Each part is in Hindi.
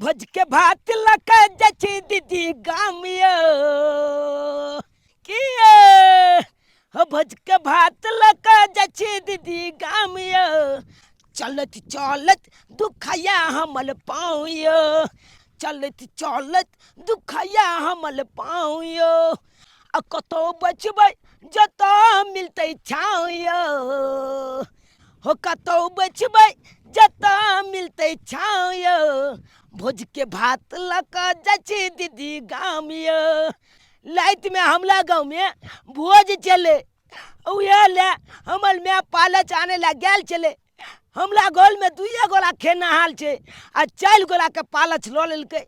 भज के भात लका जची दीदी गामियो किए भज के भात लका जची दीदी गामियो चलत चलत दुखया हमल पाऊयो चलत चलत दुखया हमल पाऊयो आ कतो बचबै जतो मिलतै छाऊयो हो कतो बचबै जता मिलते छायो भोज के भात लका जची दीदी गामियो लाइट में हमला गाँव में भोज चले ले हमल में पालच आने ला गैल चले हमला गोल में दुइये गोला खेना हाल छे आ 4 गोला के पालच लो लेलके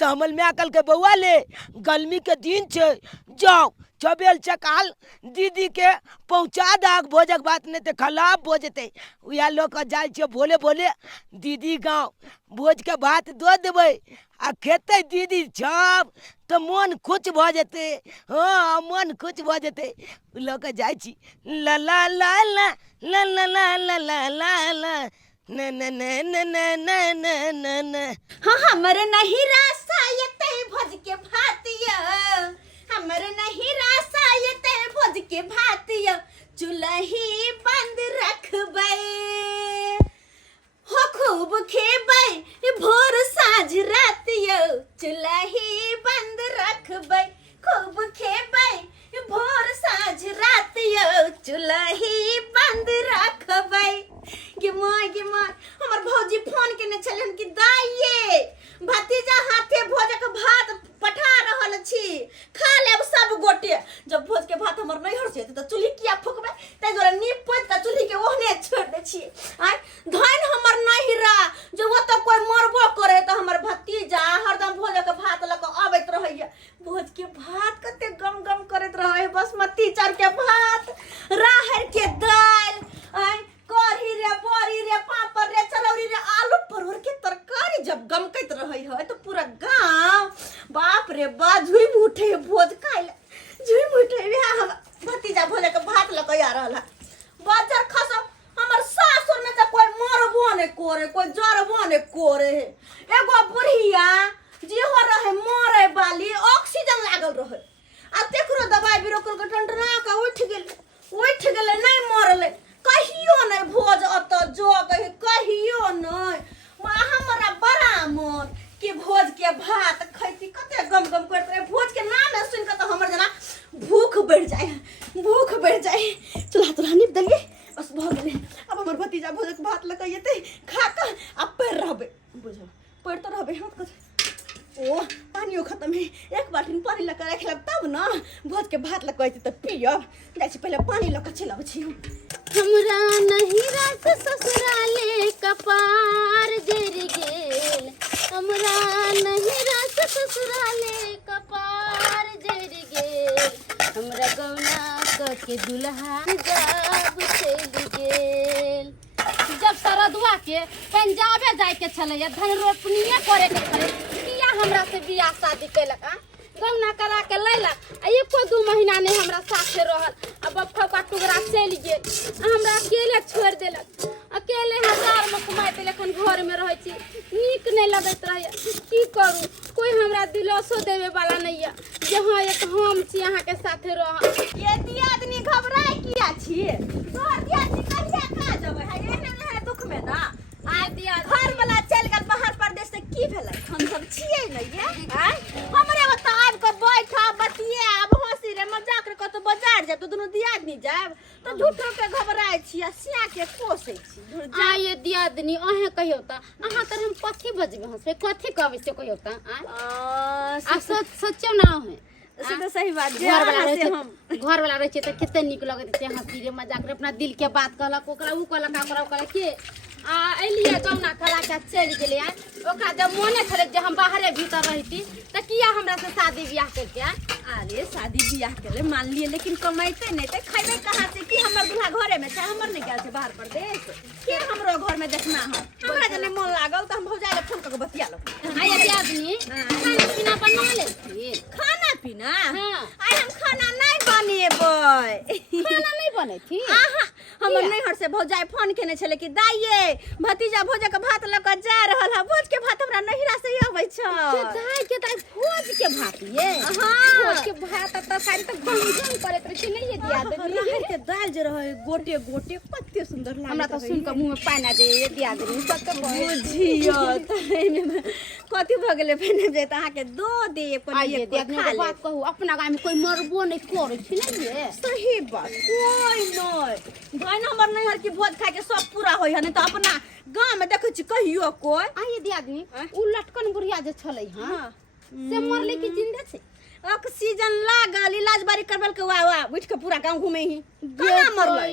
तो हमल में कल के बउआ ले गर्मी के दिन छे जाओ चबेल चकाल दीदी के पहुँचा दाग भोजक बात नहीं तो खराब हो जते उया लोग जाए छे बोले बोले दीदी गाँव भोज के भात दो देवे आ खेते दीदी छब तो मन खुश भ जते हाँ मन खुश भ जते लोग जाए छी ला ला ला ला ला ला ला ला ला ला ला न न न न न न न न न हाँ हमर नहीं रासा ये भोज के भातिया हमर नहीं रासा ये भोज के भातिया चुलही बंद रखबै हो खूब खेबै भोर साँझ रातिया चुलही बंद रखबै खूब खेबै भोर साँझ रातिया चुलही बंद रखबै गे माय हमर भौजी फोन केने छलन कि दाइये भतीजा हाथे भोजक भात पठा रहल छी खा लेब सब गोटे जब भोज के भात हमर नहीं हरसे त चूल्ही किया फुकबे तै जोरा नीप पोत के चूल्ही के ओहने छोड़ दे छी आय धन हमर नहीं रा जो वो तो कोई मरबो करे त हमर भतीजा हरदम भोजक भात ल के आबैत रहैया भोज के भात कते गम गम करत रहै बासमती चाउर के भात राहर के दाल आय कढ़ी रे बड़ी रे पापड़ रे चरौरी रे आलू परवर के तरकारी जब गमकैत रहै है तो पूरा गांव बाप रे बा झुम उठे भोज खाइले झुम उठे हम भतीजा भोले के भात ल के आ रहला बाजार खसो हमर सासुर में त कोई मरबो ने करे कोई जरबो ने करे एगो बुढ़िया जे हो रहे मरे वाली ऑक्सीजन लागल रहे आ तेकरो दवाई बिरो कर टंटना का उठ गेल नहीं मरले कहियो नहीं भोज अत जो कहियो नहीं हमरा बड़ा मन कि भोज के भात खैती कते गम गम करत रहे भोज के नाम सुन के तो हमर जना भूख बढ़ जाए चूल्हा निप देलिए बस भ गेले अब हमर भतीजा भोज के भात लके येते खा के अब पैर रहबे बुझो पैर तो रहबे हम कथि ओ पानियो खत्म है एक बाल्टी पानी लके रख लेब तब ना भोज के भात लके त पियब जाय छी पहले पानी लके चलब छी हमरा नहीं रात ससुराले कपार जर गेल हमरा नहीं रात ससुराले कपार जर गेल हमरा गौना के दुल्हा जब चल गेल जब सरदुआ के पंजाबे जाय के छले धन रोपनिए करे के छले किया हमरा से बियाह शादी कैलक आ गौना करा के लैलक आ एको 2 महीना नहीं हमरा साथे रहल अब बफ्फा का टुकड़ा चल गेल हमरा अकेले छोड़ देलक अकेले हजार में कमाई पे लेकिन घर में रह छी नीक नहीं लगत रहे की करू कोई हमरा दिलासो देवे वाला नहीं है जे हां एक हम छी अहाँ के साथे रह ये दियादनी घबराए किया छी तोहर दियादनी कहिया का जबै है एहने है दुख में ना आ दिया घर वाला चल गेल बाहर प्रदेश से की भेलै हम सब छियै न ये आय हमरे बता आब के बैठा बतिए अब हंसी रे मजाक रे कतो बाजार जाब तो दोनों दियादनी जाब तो झूठो के घबराए छी आ सिया के पोसै छी आ ये दियादनी अहे कहियो त अहाँ तर हम कथि बजबे हंस पे कथि कहबे से कहियो त आ सच्चो ना है से तो सही बात घर वाला रहे छै त कते निक लगत छै हंसी रे मजाक रे अपना दिल के बात कहलक ओकरा उ कहलक ओकरा के आ एलिए गौना करा के चल गेले ओकरा जब मोने छले जे हम बाहरे भीतर रहती त किया हमरा से शादी ब्याह करके अरे शादी बियाह करे मान लिए लेकिन कमाइते नहीं ते खैबे कहां से कि हमर दूल्हा घरे में छै हमर नहीं गेल छै बाहर प्रदेश के हमरो घर में देखना है हमरा जने मन लागल त हम भौजा ले फोन क के बतिया लो आय आदमी खाना पीना बना ले छी खाना पीना हां आय हम खाना नहीं बनेबै खाना नहीं बने थी आहा हमर नैहर से भौजाई फोन केने छले कि दाइये भतीजा भौजा के भात ल के जा रहल है। भोज के भात हमरा नैहरा से आबै छ। दाई के दाई भोज के भात ये हां भोज के भात त सारी त गंगन करत रहे छी नहीं ये दिया दे रहर के दाल जे रहे गोटे गोटे कते सुंदर लागे। हमरा त सुन के मुंह में पानी आ जाए ये दिया दे सत बुझियो त कथि भ गेले फेने जे त अहाँ के दो दे आइए दिया दे बात कहू अपना गांव में कोई मरबो नहीं करे छी नहीं ये सही बात कोई नहीं भाई हमर नैहर की भोज खाए के सब पूरा होय है नहीं तो अपना गांव में देखे छी कहियो कोई आइए दिया आदमी उ लटकन बुढ़िया जे छलै हां से मरले की जिंदा छे ऑक्सीजन लागल इलाज बारी करबल के वाह उठ के पूरा गांव घूमे ही कहां मरलै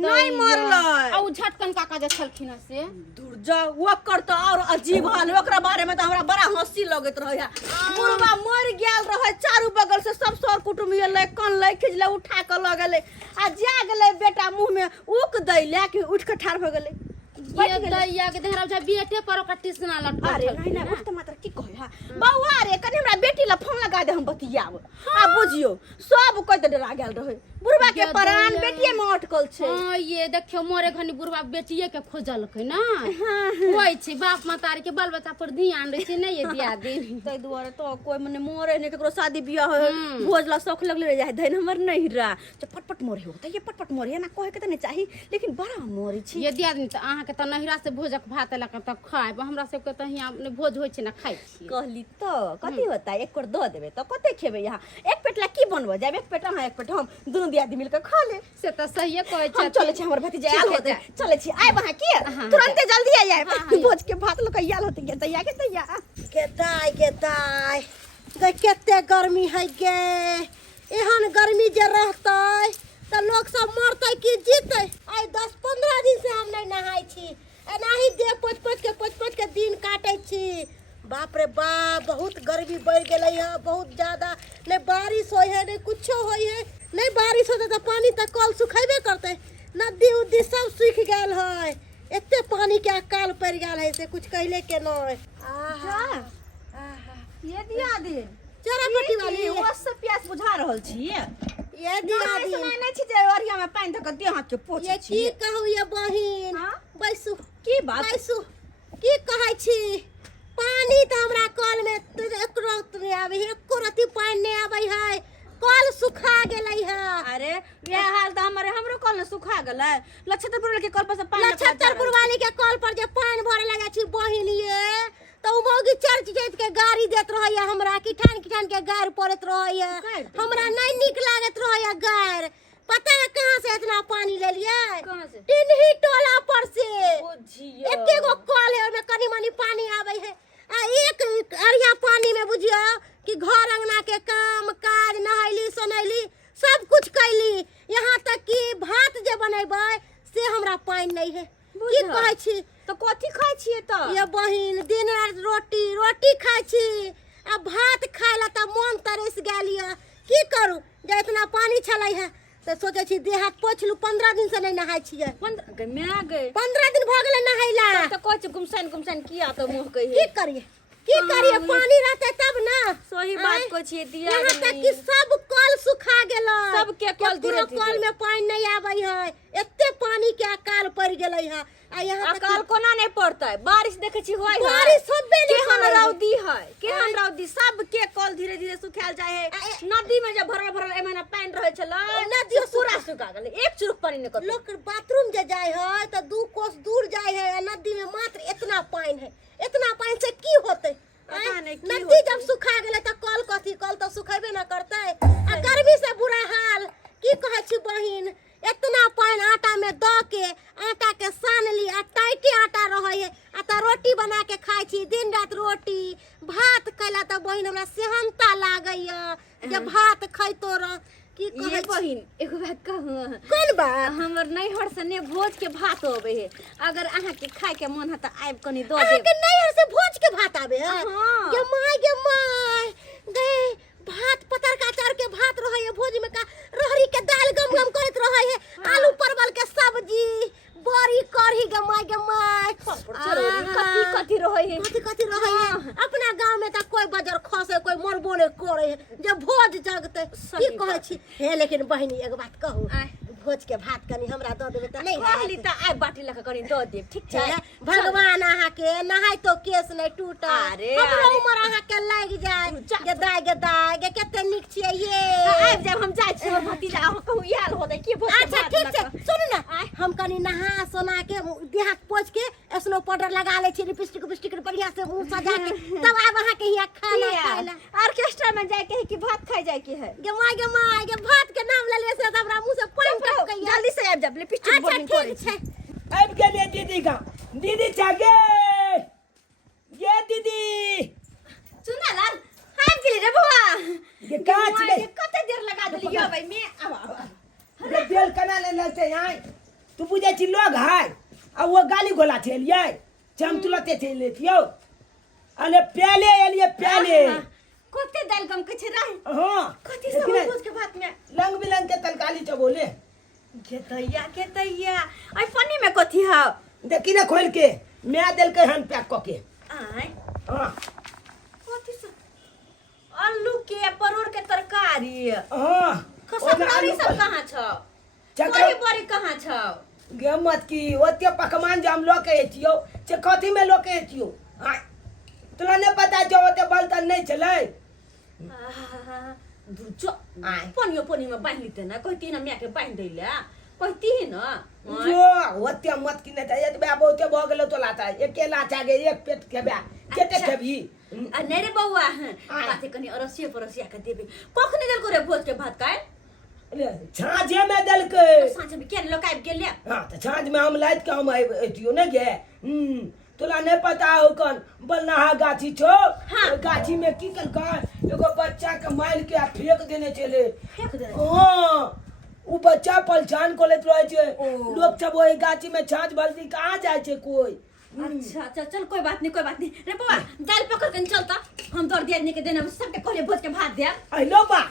नहीं मरलै आ उ झटकन काका जे छलखिन से दूर जा ओकर तो और अजीब हाल ओकरा बारे में तो हमरा बड़ा हंसी लगत रहै बुढ़वा मर गेल रहे चारू बगल से सब सर कुटुम एलै कन लै खिजले उठा के ल गेलै आ जा गेलै बेटा मुंह में उक दैले कि उठ के ठाड़ भ गेलै ये दैया के देहरा जा बेटे पर ओकर टिसना लटकल अरे नहीं ना उठ मात्र की कहै हा बौआ रे कनी हमरा बेटी ला फोन लगा दे हम बतियाब आ बुझियो सब कोइ त डरा गेल रहे बुढ़वा के प्राण बेटिए में अटकल छै। हां ये देखियो मोरे घनी बुढ़वा बेटिए के खोजलकै ना होय छै बाप मातारी के बाल बच्चा पर ध्यान दै छै नहीं ये दिया दे तै दुआरे तो कोई मने मोरे ने केकरो शादी बियाह हो भोज ला शौक लगले रह जाय धैन हमर नहीं रा पटपट मोरे हो त ये पटपट मोरे ना कहे के त नहीं चाही लेकिन बड़ा मोरे छी ये दिया दिन त अहाँ के त नहिरा से भोजक भात ला के त खाइब हमरा सब के त हिया अपने भोज होय छै ना खाइ छी कहली तो कथि होता एक कोर द देबे त कते खेबे यहां एक पेट ला की बनबो जाब एक पेट हां एक पेट हम दुनु दियादी मिल के खा ले से त सही कहै छै हम चले छी हमर भतीजा आल होते चले छी आइ वहां की तुरंत जल्दी आ जाए भोज के भात ल के आल होते के तैया के दाई गे केते गर्मी है गे एहन गर्मी जे रहतै त लोग सब मरतै कि जीतै। आइ 10-15 दिन से हम नहीं नहाई छी एनाही दे पच के दिन काटै छी। बाप रे बाप बहुत गर्मी बढ़ गेलै है बहुत ज्यादा नहीं बारिश होय है नहीं कुछो होय है नहीं बारिश होते तो पानी तक कल सुखेबे करते नदी उदी सब सूख गेल है एते पानी के अकाल पड़ गेल है से कुछ कहले के नहीं। आहा ये दिया दे चरपटी वाली वो सब प्यास बुझा रहल छी ये दिया दे नहीं छी जे ओरिया में पानी धक दे हाथ के पोछ छी ये की कहू ये बहिन बैसु की बात बैसु की कहै छी पानी त हमरा कल में एक रत नहीं आवे एको रति पानी नहीं आवे है कल सुखा गेलै है। अरे ये हाल त हमरो कल न सुखा गेलै लक्षत्रपुर के कल पर से पानी लक्षत्रपुर वाली के कल पर जे पानी भरे लगा छी बहिन ये तो मौगी चर्च जाइत के गाड़ी देत रहैया हमरा किठान के गाड़ पड़त रहैया हमरा नहीं निक लागत रहैया गाड़ पता है कहां से इतना पानी ले लिया कहां से टिनही टोला पर से बुझियो एके गो कल है ओमे कनी मनी पानी आवे है आ एक अरिया पानी में बुझियो कि घर अंगना के काम काज नहैली सोनैली सब कुछ कैली यहाँ तक कि भात जे बनेबै से हमरा पानी नहीं है की कहै छी तो कथि खाइ छिए त ये बहिन दिन रात रोटी खाइ छी आ भात खाइला त मन तरस गेल य की करू जे इतना पानी छलै है तो सोचे छी देह हाथ पोछ लू 15 दिन से नहीं नहाई छिए 15 दिन भ गेलै नहैला त कोच गुमसन किया त मुंह कहिए की करिए पानी रहते तब ना सही बात को छिए दिया यहाँ तक कि सब कल सुखा गेलै सब के कल में पानी नहीं आबै है एते पानी के अकाल पड़ गेलै है आ यहाँ अकाल कोना नहीं पड़तै बारिश देखे छी होय है बारिश होबे नहीं केहन रौदी है केहन रौदी सब के कल धीरे धीरे सुखाल जाय है नदी में जब भरल एमना पानी रहे छलै नदी पूरा सुखा गेलै एक चुरुक पानी नहीं कत लोग बाथरूम जे जाय है त 2 कोस दूर जाय है नदी में मात्र इतना पानी है इतना पानी से की होते नदी जब सुखा गेलै त कल कथी कल तो सुखेबे न करते आ गर्मी से बुरा हाल की कहै छी बहिन इतना पानी आटा में द के आटा के सान ली आ टाइटे आटा रहे है आ त रोटी बना के खाइ छी दिन रात रोटी भात खैला त बहिन हमरा सेहनता लागैया जे भात खैतो र की कहै बहिन एगो बात कहू कोन बात हमर नैहर से ने भोज के भात होबे है अगर अहाँ के खाए के मन है त आइब कनी द देब के नैहर से भोज के भात आबे है गे माय गे भात पतरका चार के भात रहे है भोज में का रहरी के दाल गम करत रहे है आलू परवल के सब्जी बड़ी कढ़ी गमाय कथी रहे है अपना गांव में त कोई बजर खसे कोई मरबो नहीं करे है जब भोज जगते की कहै छी हे लेकिन बहिनी एक बात कहू भोज के भात कनी हमरा दऽ देबै त नहीं कहली त आइ बाटी लक कनी दऽ देब ठीक छै भगवान अहाँ के नहाय तो केस नहीं टूटा अरे, हमरो अरे। उमर अहाँ के लाग जाय गदाय गे कते निक छियै ये आबि जाब हम जाइ छी हमर भतीजा अहाँ कहू याल होतै की भोज अच्छा ठीक छै सुनू ना हम कनी नहा सोना के देह हाथ पोछ के स्नो पाउडर लगा ले छी लिपस्टिक बढ़िया से मुंह सजा के तब आब अहाँ के हिया खाना खाइला ऑर्केस्ट्रा में जाए के है कि भात खाए जाए के है गे माय गे भात के नाम ले ले से त हमरा मुंह से पानी टपकैया जल्दी से आबि जाब लिपस्टिक अच्छा बोर्डिंग करे ठीक छै आबि गेलियै दीदी का दीदी चागे ये दीदी सुना लाल आबि गेली रे बौआ ये कहाँ छी बे? कते देर लगा देली यो भाई मैं अब ये बेल कना ले लगते यहाँ तू बुझे छी लोग है अब वो गाली गोला थेलिए चम तुलते थे लेतियो अरे प्याले एलिए प्याले कते दाल गम के छै रह हां कथि सब भोज के भात में लंग बिलंग के तलकाली चबोले के तैया आई पन्नी में कथि है देखी ना खोल के मैं दिल के हन पैक क के आई हां कथि सब आलू के परोर के तरकारी हां खसखरी सब कहां छ चक्कर बड़ी कहां छ गे मत की ओते पकवान जो हम लोग के एतियो से कथी में लोग के एतियो हां तोरा ने पता जो ओते बलतन नहीं चले जो पानी में बांध लेते ना कहती ना मैं के बांध दैला कहती है ना जो ओते मत की नहीं चाहिए बे बहुते भ गेलो तो लाता अकेला चागे एक पेट खेबा केते खेबी नहीं रे बउआ बाते कनी अरसिया के देबे कखनी देल को रे भोज के भात काल छाजे में दल के साँझ में केन लोग आबि गेल हां त छाज में हम लाइट के हम एतियो ने गे तोला नहीं पता हो कन बलनाहा गाछी छो गाछी में की कल का एगो बच्चा के मार के आ फेंक देने चले फेंक दे हां उ बच्चा पहचान को लेत रहे छे लोग सब ओई गाछी में छाछ बल्दी कहां जाय छे कोई अच्छा चल कोई बात नहीं रे बउआ दाल पकड़ के चलता हम दौड़ दिया के देना सबके कहले भोज के भात दे आइलो बा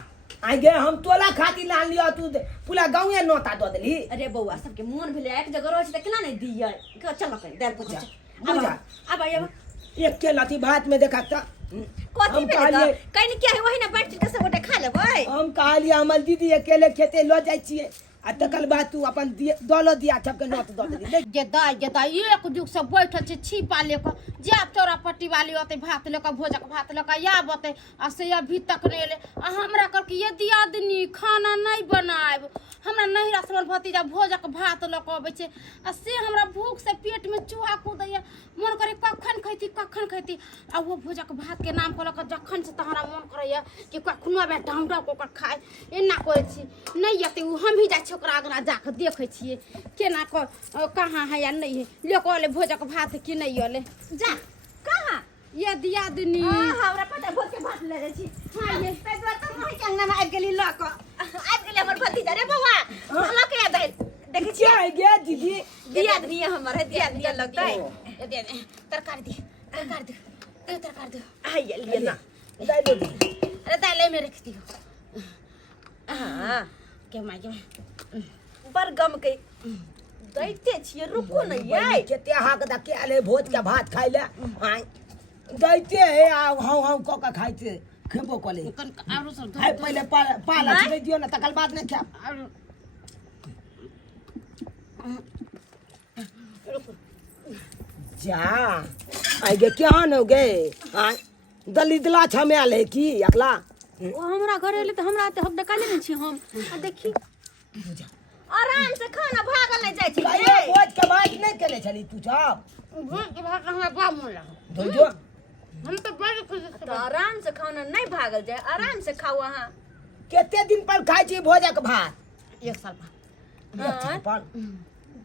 आई गे हम तोला खातिर लान लिया तू पूरा गांवे नोता दो देली अरे बउआ सबके मन भेले एक जगह रह त केना नहीं दिया चल कर दाल पकड़ बुझा अब आइए एक के लाठी भात में देखा था कथि में कहीं नहीं क्या है वही ना बैठ के सब गोटे खा लेबै हम कहलिए हमर दीदी अकेले खेते लो जाय छिए आ तकल बाद तू अपन दलो दिया सबके नोत दो देली गेदा एक जुग से बैठल छै छिपा लेके जाब चौरा पट्टी वाली ओते भात लेके भोजक भात लेके याब ओते आ से अभी तक नहीं एले आ हमरा कर के यदि आदमी खाना नहीं बनाब हमरा नहिरा से हमर भतीजा भोजक भात लेके आबै छै आ से हमरा भूख से पेट में चूहा कूदैया मन करे कखन खैती आ वो भोजक भात के नाम कहलक जखन से तहरा मन करैया कि कखनो बे ढामडा को खाए एना करै छी नहीं यते उ हम ही जा ओकरा अगना जाके देखे छिए केना कहाँ है या नहीं है लोक वाले भोजक भात कि नहीं वाले जा कहाँ ये दिया दुनी हमरा पता भोज के भात ले छी हां ये पेटवा त मोहि के अंगना में आबि गेली लक आबि गेली हमर भतीजा रे बउआ लक या दे देखि छी आई गे दीदी दिया दनी हमर है दिया लगतै दे तरकारी दे आई लिए ना दाई दो दी अरे दाले में रख दियो हां के मागे बर गम के दैते छिए रुको न ये केते हाक द के आले भोज के भात खाइ ले हां दैते है हम क के खाइ छे खेबो कले कन आरो सब है पहले पाला छिड़ै दियो ना तकल बाद नहीं खाब जा आई गे क्या न गे हां दलिदला छमेल है की अकला ओ हमरा घर एले त हमरा त हक डकाले न छी हम आ देखी आराम से खाना भागल नहीं जाय छी ये भोज के भात नहीं केले छली तू सब भोज के भात हमरा बा मन लगा धो हम तो बड़ खुश तो आराम से खाना नहीं भागल जाए आराम से खाओ वहां केते दिन पर खाइ छी भोजक भात एक साल बाद एक दिन पर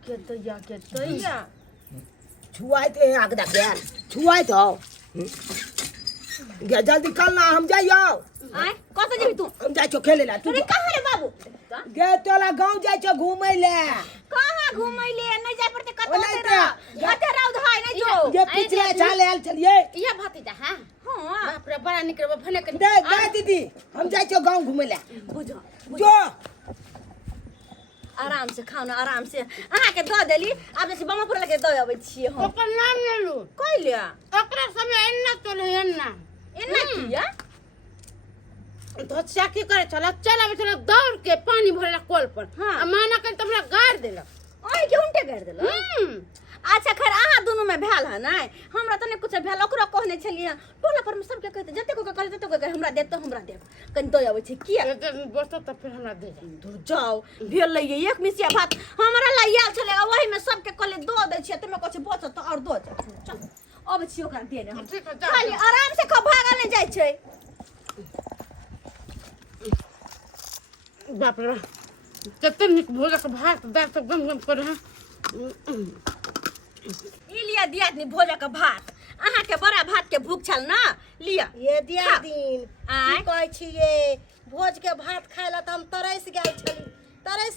के तैया छुआते आग दा गेल छुआई तो गे जल्दी कल ना हम जाइयो आय कत जेबी तू हम जाय छो खेले ला तू अरे कहां रे बाबू गे तोला गांव जाय छो घूमै ले कहां घुमै ले नहीं जाय पड़ते कत ओ नहीं कते राउद हाय नहीं जो ये पिछले साल आयल चलिए ये भतीजा हां हां बाप रे बड़ा निकल भने के दे दीदी हम जाय छो गांव घूमै ले बुझो जो आराम से खाओ ना आराम से अहाँ के द देली अब जैसे बमपुर लगे द आबै छिए हम ओकर नाम ले लो कइले ओकरा समय एन्ना चले एन्ना एना किया तो चाकी करे चला चला चला दौड़ के पानी भरेला कल पर हाँ। आ माना कर तमरा गाड़ देला ओए के उल्टे कर देलो अच्छा खैर अहाँ दोनों में भेल है ना हमरा तो नहीं कुछ भेल ओकरा कहने छलिए टोला पर में सब के कहते जते को कहते तो के हमरा दे तो हमरा दे कन तो आवे छै किया बस तो फिर हमरा दे जा दूर जाओ भेल लइए एक मिसिया भात हमरा लइया छले वही में सब के कहले दो दे छिए तमे कहै बच तो और दो चल अब छी ओकरा दे ने हम ठीक है, जा। खाली आराम से खा भागल नहीं जाय छै बाप रे कते निक भोज के भात दाल सब गम गम करे हैं ई लिया दियादनी भोजा के भात अहाँ के बड़ा भात के भूख छल ना लिया ये दिया दिन आय। की कहै छिए भोज के भात खाय ला त हम तरस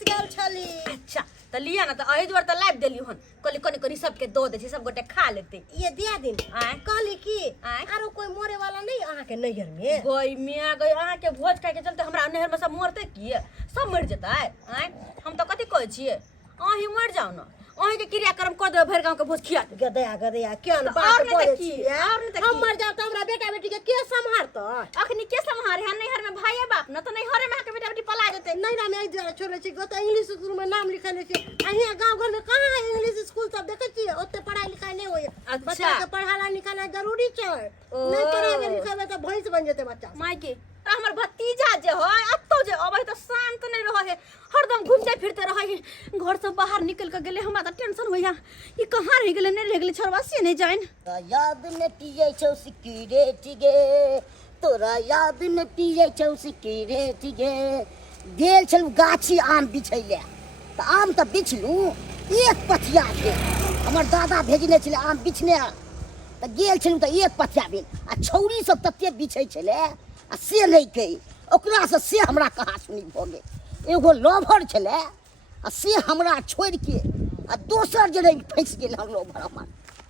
गेल छली अच्छा तो लिया ना तो अही दुआर तो लाइव देली हन कली कनी कनी सबके दो दे छी सब गोटे खा लेते ये दिया दिन आय। कहली की आय। आरो कोई मोरे वाला नहीं अहाँ के नैहर में गोई मिया गई अहाँ के भोज खाए के चलते हमरा नहर में सब मरते किए सब मर जता है हम तो कथी कहै छिए अही मर जाओ ना अही के क्रियाक्रम कर दे भर गांव के भोज खिया दे गदया केन तो बात और नहीं बोले तो की, छिए और नहीं तो हम की। मर जात हमरा बेटा बेटी के संभारत अखनी के संहारे है नहर में भाई बाप ना तो नहर में के बेटा बेटी पला जेते नैरा में एक छोड़े छी गो त इंग्लिश स्कूल में नाम लिखले छी अहिया गांव घर में कहां है इंग्लिश स्कूल सब देखे छी ओते पढ़ाई लिखाई नहीं होय अच्छा। बच्चा के पढ़ाला लिखाना जरूरी छै नहीं पढ़ावे लिखावे त भैंस बन जेते बच्चा माई के हमर भतीजा जे है अत्तो जे अबै तो शांत नहीं रह है हरदम घूमते फिरते रह है घर से बाहर निकल के गेले हमरा त टेंशन होइया ई कहां रह गेले नहीं रह गेले छोरवा से नहीं जाइन याद न पिए छौ सिक्रेट गे तोरा याद न पिए छौ सिक्रेट गे गेल छलू गाछी आम बिछैले त आम त बिछलू एक पथिया भेल हमर दादा भेजने छले आम बिछने त गेल छलू त एक पथिया भेल आ छौरी सब तते बिछै छले आ से नहीं कही ओकरा से हमरा कहाँ सुनी भ गेल एगो लवर छले आ से हमरा छोड़ के आ दोसर जने फंस गेल हम लोभर हमर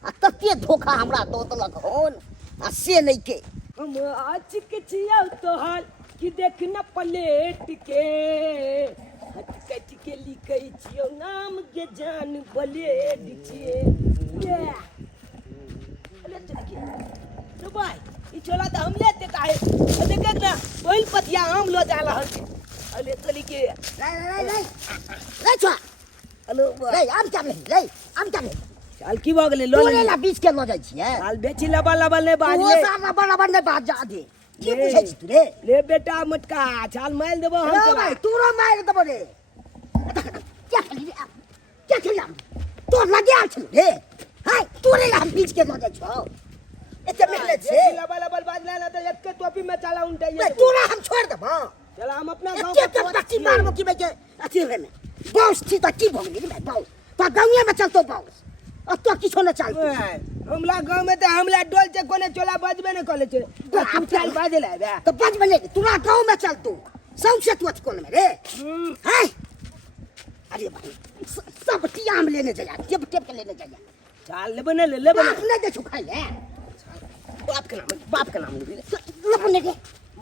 आ तते धोखा हमरा दो देलक हन आ से नहीं के हम आज के छिया तोहार कि देख न प्लेट के हटकट के लिखै छियो नाम के जान ब्लेड छिए अले चलके तो भाई ई छोला त हम लेते काहे देख ना पहिल पतिया आम लो जा रहल छै अले चलके रे छुआ हेलो रे आम क्या ले आम क्या ले चाल की भ गेलै लो तोरे ला बीच के लो जाइ छिए चाल बेची लबा लबा नै ओ बाजले सारा बड़ा बड़ा बात जा दे की ले। पूछै छी तू रे ले बेटा मटका चाल माइल देबो हम रे चला भाई तूरो मार देबो रे क्या खेली रे क्या खेला तो लगे आल छल रे हाय तोरे ला बीच के लो जाइ छौ एते मिले छे लबा लबा बाजले ना त एक के टोपी में चला रे उनटाइए तोरा हम छोड़ देबो चला हम अपना गांव एते के पच्ची मारबो की बजे अथी रे में बॉस थी त की भगली रे बॉस तो गांव में चलतो बॉस अब तो किछो न चलतो हमला गांव में त हमला डोल से कोने चोला बाजबे न कले छे तू चाल बाजले बे तो बज बने तोरा गांव में चलतो सबसे तू कोन में रे हाय अरे भाई सब टियाम लेने जाया टेप टेप के लेने जाया चाल लेबे न ले लेबे बाप नहीं दे छुखाई ले बाप के नाम ले लपने के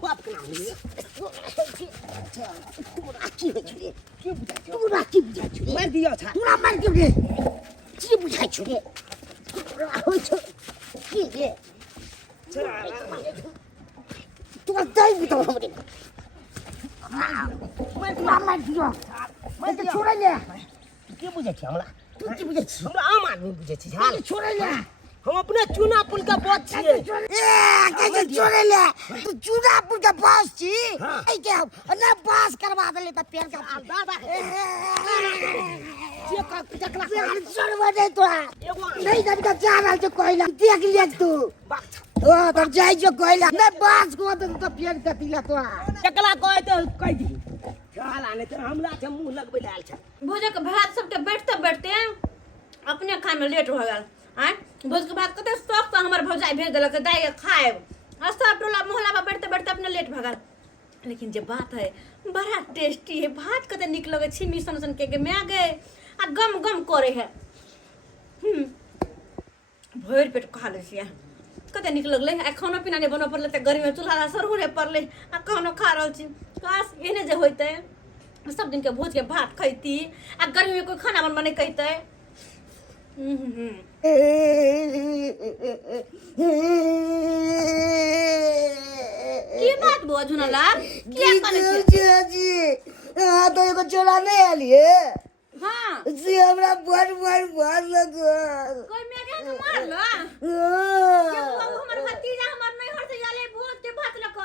बाप के नाम ले तोरा की हो छे तोरा की बुझाई छे मार दियो था तोरा मार दियो रे की बुझाई छे रे तोरा हो छे की रे तोरा दई भी तो हमरे मार दियो मैं तो छोड़ ले के बुझे छी हमरा तू की बुझाई छे हमरा आम आदमी बुझे छी हाल छोड़ ले हम अपने चूना पुल का बच छिए कैसे छोड़े ले तू चूड़ा पूजा बास छी ए के ना बास करवा देले त पेड़ का दादा जे का चकला छोड़वा दे तोरा नहीं जब तक जा रहल छ कोइला देख ले तू ओ तब जाई जो कोइला ना बास को त पेड़ का दिला तोरा चकला कहे तो कह दी चाल आने त हमला से मुंह लगबे लाल छ भोज के भात सबके बैठते बैठते अपने खाए में लेट हो गेल आय भोज के बाद कते शौक से हमर भौजाई भेज देलक दाई खाए आ सब टोला मोहल्ला में बैठते बैठते अपने लेट भगल लेकिन जे बात है बड़ा टेस्टी है भात कते निक लगे छी मिशन सन के में आ गए आ गम गम करे है भोर पेट खा ले छियै कते निक लगले आ खाना पीना नहीं बनो पड़ले त गर्मी में चूल्हा सरहुरे पड़ले आ खाना खा रहल छी काश एने जे होइते सब दिन के भोज के भात खैती आ गर्मी में कोई खाना बनबा नहीं कहते की बात बोल बबुआ झुनला क्या करे छे जी हाँ तो एगो चोरा नहीं आलिए हां जी हमरा बड़ लगल कोई मेरे के मारलो के बबुआ हमर भतीजा हमर नहीं हर से आले भूत के भात लक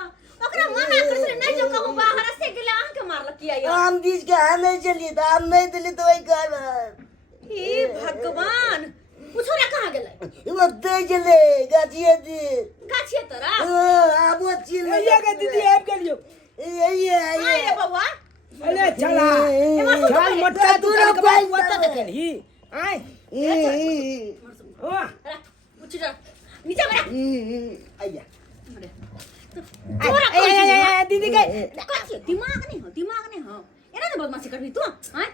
ओकरा मना कर से नहीं जो कहूं बाहर से गेले आन के मारल किया यो हम बीच के आ नहीं चली तो हम नहीं दिली तो वही कारण हे भगवान पूछो ना कहां गेले वो दे चले गाछिए दी गाछिए तोरा अब वो चिल्ले ये के दीदी ऐप के लियो ये आए रे बबुआ अरे चला चल मटका तू ना कोई वत देखली आय ओ पूछ जा नीचे मेरा आया दीदी के दिमाग नहीं हो एना तो बदमाशी करबी तू हां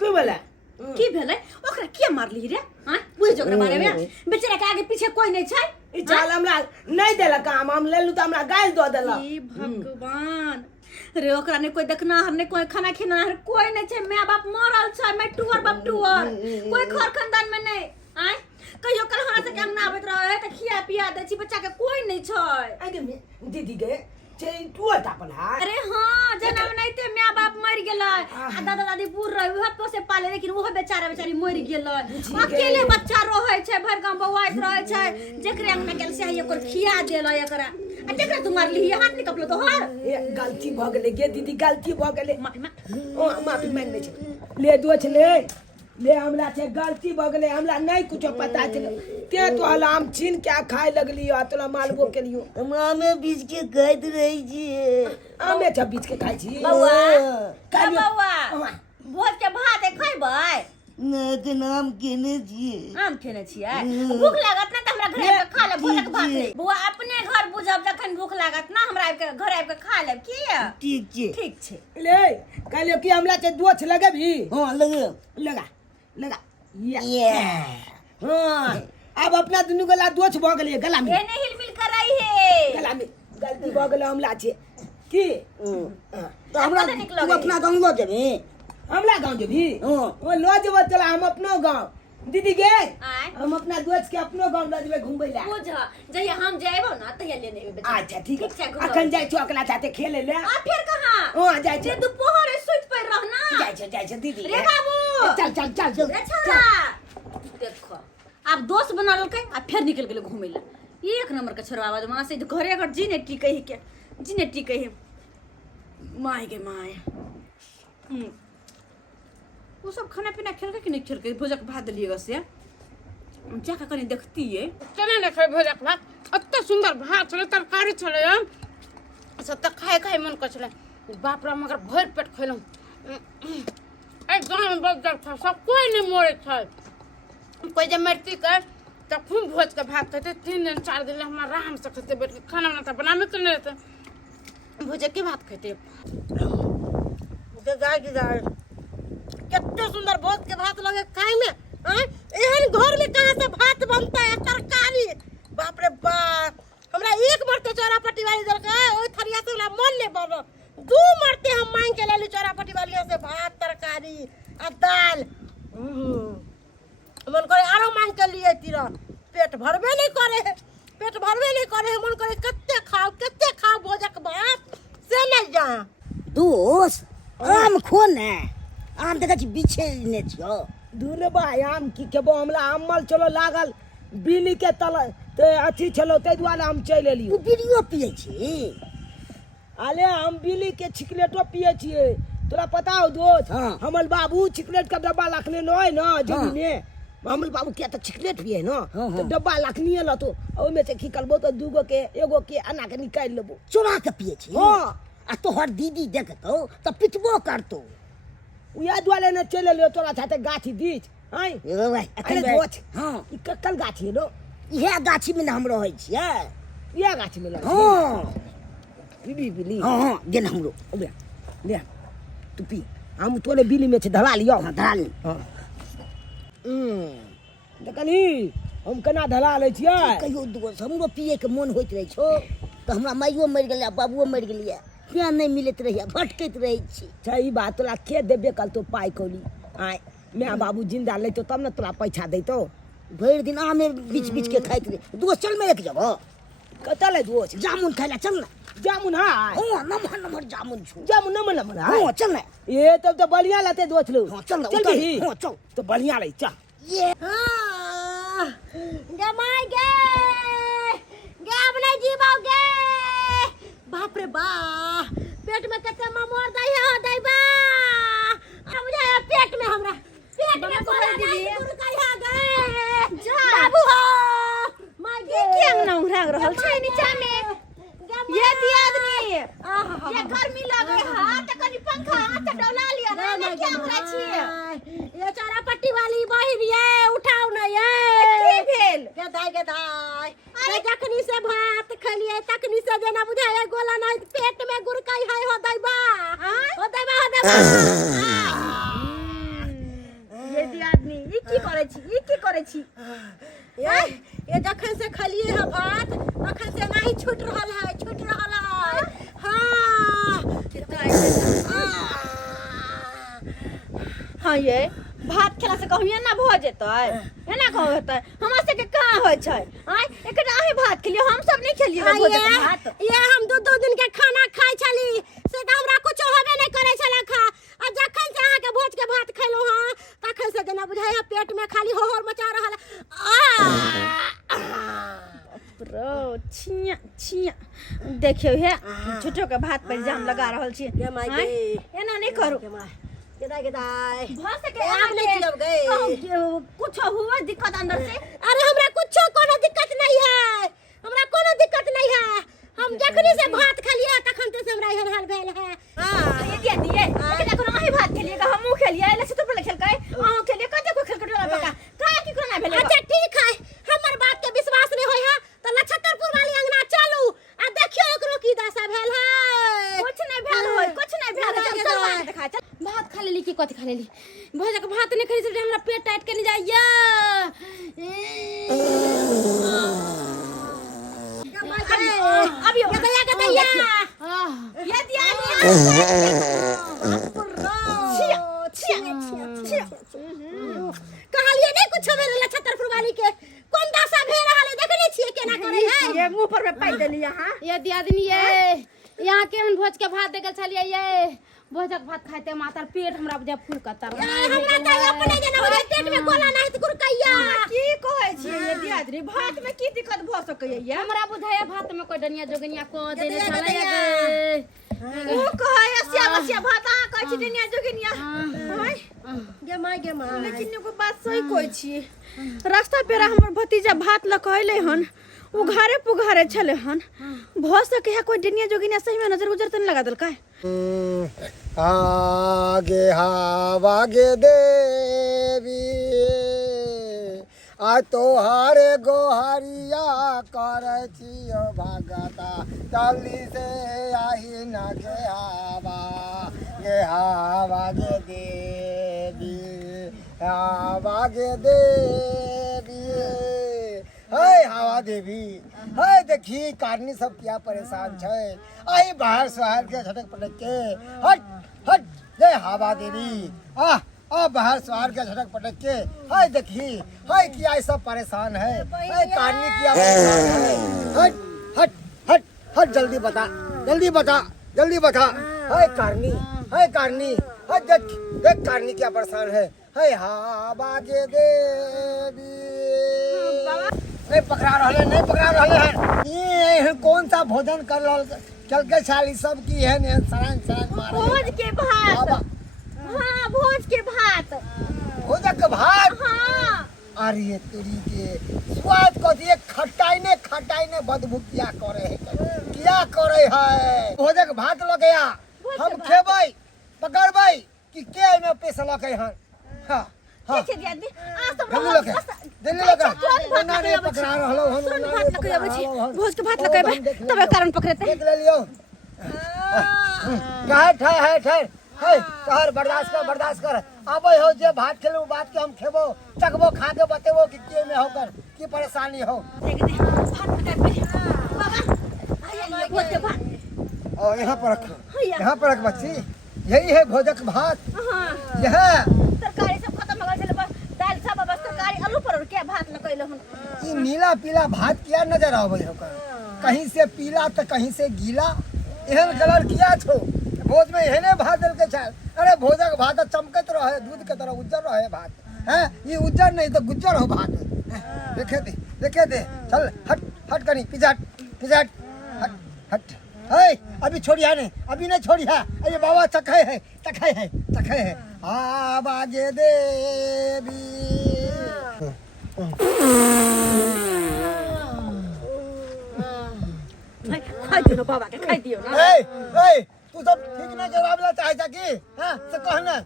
तू बोला की भेलै ओकरा किया मारली रे हां बुझ जोकरा बारे में बेचारा के आगे पीछे कोई नहीं छै ई चाल हमरा नहीं देला काम हम लेलु त हमरा गाल दो देला हे भगवान रे ओकरा ने कोई देखना हर ने कोई खाना खिना हर कोई नहीं छै माय बाप मरल छै मैं टूअर बाप टूअर कोई घर खानदान में नहीं आय कहियो कल हमरा से काम ना आबत रहे त खिया पिया दै छी बच्चा के कोई नहीं छै आगे में दीदी के जे तू त अपन हा अरे हां जनम नहीं ते माय बाप मर गेलै आ दादा दादी बूढ़ रहे उहे पोसे पाले लेकिन वो बेचारा बेचारी मर गेलै अकेले बच्चा रहै छै भर गांव बौआइत रहै छै जेकरे अंगना गेल से एकर खिया देलै एकरा आ जेकरा तू मारली हाथ निकललो तोहर ए गलती भ गेलै गे दीदी गलती भ गेलै माफी ओ माफी मांग ले छै ले दो छै ले हमरा से गलती भ गेलै हमरा नहीं कुछो पता चल ते तो हलाम छीन के खाए लगली आ तोला मालबो केलियो हमरा में बीच के कहत रही जी आमे छ बीच के खाइ छी बौआ कालियो बौआ भोज के भात खैबै नहीं के नाम केने जी आम खेने छियै भूख लागत ना त हमरा घरे पे खा ले भोजक भात बौआ अपने घर बुझब जखन भूख लागत ना हमरा आबि के घर आबि के खा लेब की ठीक छै ले कालियो की हमरा से दोछ लगबी हां लगे लगा ये हां अब अपना दुनू गला दोछ भ गेलै गला में एने हिलमिल कर रही है गला में गलती भ गेलै हमला छै की तो हमरा तू अपना गांव लो जेबी हमला गांव जेबी ओ लो जेबो चला हम अपनो गांव दीदी गे हम अपना दोस्त के अपनो गांव ल जेबे घुमबै ला बुझ जहिया हम जेबो ना तहिया लेने एबे बेटा अच्छा ठीक है अखन जाय छी ओकरा साथे खेले ले आ फिर कहां ओ जाय छी जे दोपहर सुत पर रहना जाय छी दीदी रे बाबू चल रे छला देखो अब दोस्त बना ललकै आ फिर निकल गेलै घुमै ला एक नंबर के छोरवा वहां से घरे अगर जी ने टिकै ही के जी ने टिकै ही माय गे माय वो सब खाना पीना खेलके कि नहीं खेलके भोजक भात दिलिएगा से हम जाकर कहीं देखती है चले ने खाए भोजक भात अत्ते सुंदर भात छले तरकारी छले सब त खाए मन कर छले बाप रे मगर भर पेट खैलम ए गांव में बच जात था सब कोई नहीं मोरे था कोई जे मरती कर त खूब भोज के भात खाते 3 दिन 4 दिन हम आराम से खाते बैठ के खाना बनाता बनाने के नहीं रहते भोज के भात खाते जाए कितने सुंदर भोज के भात लगे खाए में एहन घर में कहां से भात बनता है तरकारी बाप रे बाप हमरा एक बार तो चौरापट्टी वाली दल का ओई थरिया से हमरा मन नहीं बनो 2 मरते हम मांग के लेली चौरापट्टी वाली से भात तरकारी आ दाल मन करे आरो मांग के लिए तीरा पेट भरबे नहीं करे मन करे कत्ते खाओ भोजक भात से नहीं जा दोस्त आम खो ने आम देखै छी बिछे ने छियो दुने भाई आम की केबो हमला अम्मल चलो लागल बिली के तल ते अथी छलो तै दुआरे हम चल एलियो तू बीड़ियो पिए छी आले हम बिली के चिकलेटो पिए छिए तोरा पता हो दोस्त हाँ। हमर बाबू चिकलेट का डब्बा रखले न है ना जमीन में हमर बाबू के त चिकलेट पिए न हाँ, तो हाँ। डब्बा रखनी ल तो ओइ में से खिकलबो तो दूगो के एगो के अना के निकाल लेबो चोरा के पिए छी हां आ तोहर दीदी देखतो तो पिटबो करतो उया दुआरे न चल एलियो तोरा साथे गाछी दीच हैं ए भाई अरे दोस्त हां ई कक्कल गाछी नो इहे गाछी में हम रहै छियै या गाछी में लग हां बिली हां गेन हमरो ले तू पी हम तोरे बिली में से धरा लियो धाल हां देखली हम केना धरा ले छियै कहियो दोस्त हमरो पिए के मन होइत रहै छो तो हमरा माइयो मर गेलै बाबुओ मर गेलियै किया नहीं मिलत रहिया भटकैत रहै छी सही बात तोरा के देबे कल तो पाई कौली आय मैं बाबू जिंदा लेतो तब न तोरा पैसा देतो भरि दिन आमे बीच के खाइत रहे दोस्त चल में एक जगह कता ले दो जामुन खाइला चल ना। जामुन हाय हो नमहर नमहर जामुन छु। जामुन नमन नमन हो हाय चल ना। ये तब तो बढ़िया लाते दो लो हो चल ना चल उतर। भी हो चल। तो बढ़िया ले चल ये जमाई गे गे अपने जीवाओ गे बाप रे बा पेट में कते ममोर दई बा अब जाए पेट में हमरा पेट में बोला दीदी कहिया गए बाबू हो माय गे की अंगना उघराग रहल छै नीचा में ये दी आदमी ये गर्मी लगे हां त कनी पंखा हाथ डोला लिया ना क्या उघरा छी ये चारा पट्टी वाली बहिन ये उठाओ ना ये की भेल के दाई अरे जखनी से भात खलिए तखनी से जेना बुझाए गोला ना पेट में गुरकाई है हो दैबा हो दैबा ये दी आदमी ई की करे छी ये जखन से खलिए है भात तखन से नहीं छूट रहल है हां ये भात खेला से कहिया ना भ जेतै एना कहै होतै हमरा से के कहां होय छै आय एकटा अही भात खेलियो हम सब नहीं खेलियो भोज के भात ये हम दो दिन के खाना खाई छली से हमरा कुछ होबे नहीं करे छला खा आ जखन से आके भोज के भात खैलो हां तखन से जेना बुझाय पेट में खाली होहर मचा रहल रो छिया देखियो हे झूठो के भात पर जाम लगा रहल छी के माय गे एना नहीं करू के दाई भ सके आप नहीं खिलब गए कुछ हुआ दिक्कत अंदर से अरे हमरा कुछ कोनो दिक्कत नहीं है हमरा कोनो दिक्कत नहीं है हम जखनी से भात खलिए तखन से हमरा एहन हाल भेल है हां ये दिया दिए एकटा कोनो अही भात खेलिएगा हमहू खेलिए एले से तो पर खेलकै अहाँ खेलिए कते को खेलकै डोला पका का की कोना भेलै अच्छा ठीक है हमर बात के विश्वास नहीं होय है तो नक्षत्रपुर वाली अंगना चलू आ देखियो ओकरो की दशा भेल है कुछ नहीं भेल होय कुछ नहीं भेल चल बात दिखा चल भात खा लेली की कथी खा लेली भोजक भात नहीं खरी से हमरा पेट टाइट के नहीं जाइया अभी के दैया ये दिया कहलिए नहीं कुछ भेल नक्षत्रपुर वाली के कोन दशा भेल रहल है देखने छिए केना करे है ये मुंह पर में पाई देली यहां ये दियादनी ये यहाँ केहन भोज के भात देखल छलिए ये भोजक भात खाते मातर पेट हमरा बुझा फूल कतर हमरा त अपने जना हो पेट में गोला नहीं त गुरकैया की कहै छी ये दियादरी भात में की दिक्कत भ सकय ये हमरा बुझाया भात में कोई डनिया जोगनिया को देने छले गे ओ कहै असिया भात आ कहै छी दुनिया जोगनिया गे माय लेकिन एगो बात सही कहै छी रास्ता पेरा हमर भतीजा भात ल कहले हन उ घरे पुघारे छले हन भ सके है कोई दुनिया जोगनिया सही में नजर गुजर त नहीं लगा दल का आगे हावागे देवी आ तोहारे गोहरिया करे छियो भगता जल्दी से आई न गे हावा गे देवी हावा गे देवी है हवा देवी है देखी कारनी सब क्या परेशान छे आई बाहर शहर के झटक पटक के हट हट जय हवा देवी आ बाहर शहर के झटक पटक के है देखी है क्या सब परेशान है कारनी क्या परेशान है हट हट हट हट जल्दी बता जल्दी बता है कारनी है देख कारनी क्या परेशान है हवा के देवी नहीं पकड़ा रहे हैं ये कौन सा भोजन कर लो चल के साली सब की है ने सरंग मार भोज के भात हां भोज के भात हां अरे तेरी के स्वाद को दिए खटाई ने बदबू क्या करे है भोजक भात ल गया हम खेबै पकड़बै कि के में पैसा लके हन हां ठीक है दियादी आ सब दिल्ली लगा ओना ने पकड़ा रहलो हम तुरंत भात लके आबै छी भोज के भात लके आबै तबे कारण पकड़ते देख ले लियो कहे ठहर है तोहर बर्दाश्त कर आबै हो जे भात खेलू बात के हम खेबो चखबो खा के बतेबो कि के में होकर की परेशानी हो देख दे भात पकाए बाबा आइए भोज के भात और यहाँ पर रख बच्ची यही है भोजक भात हां यह तरकारी सब खत्म हो गइल बस दाल सब बस तरकारी आलू पर के भात न कइलो हन ई नीला पीला भात किया नजर आबै होकर कहीं से पीला तो कहीं से गीला एहन कलर किया छो भोज में एहने भात दल के छाल अरे भोजक भात चमकत रहे दूध के तरह उज्जर रहे भात हैं ये उज्जर नहीं तो गुज्जर हो भात देखे दे चल हट हट करी पिजाट पिजाट हट हट है अभी छोड़िया नहीं अभी नहीं छोड़िया अरे बाबा चखे है आवागे देवी खाई दियो ना बाबा के खाई दियो ना ए तू सब ठीक ना जवाब चाहे था कि हां से कहना है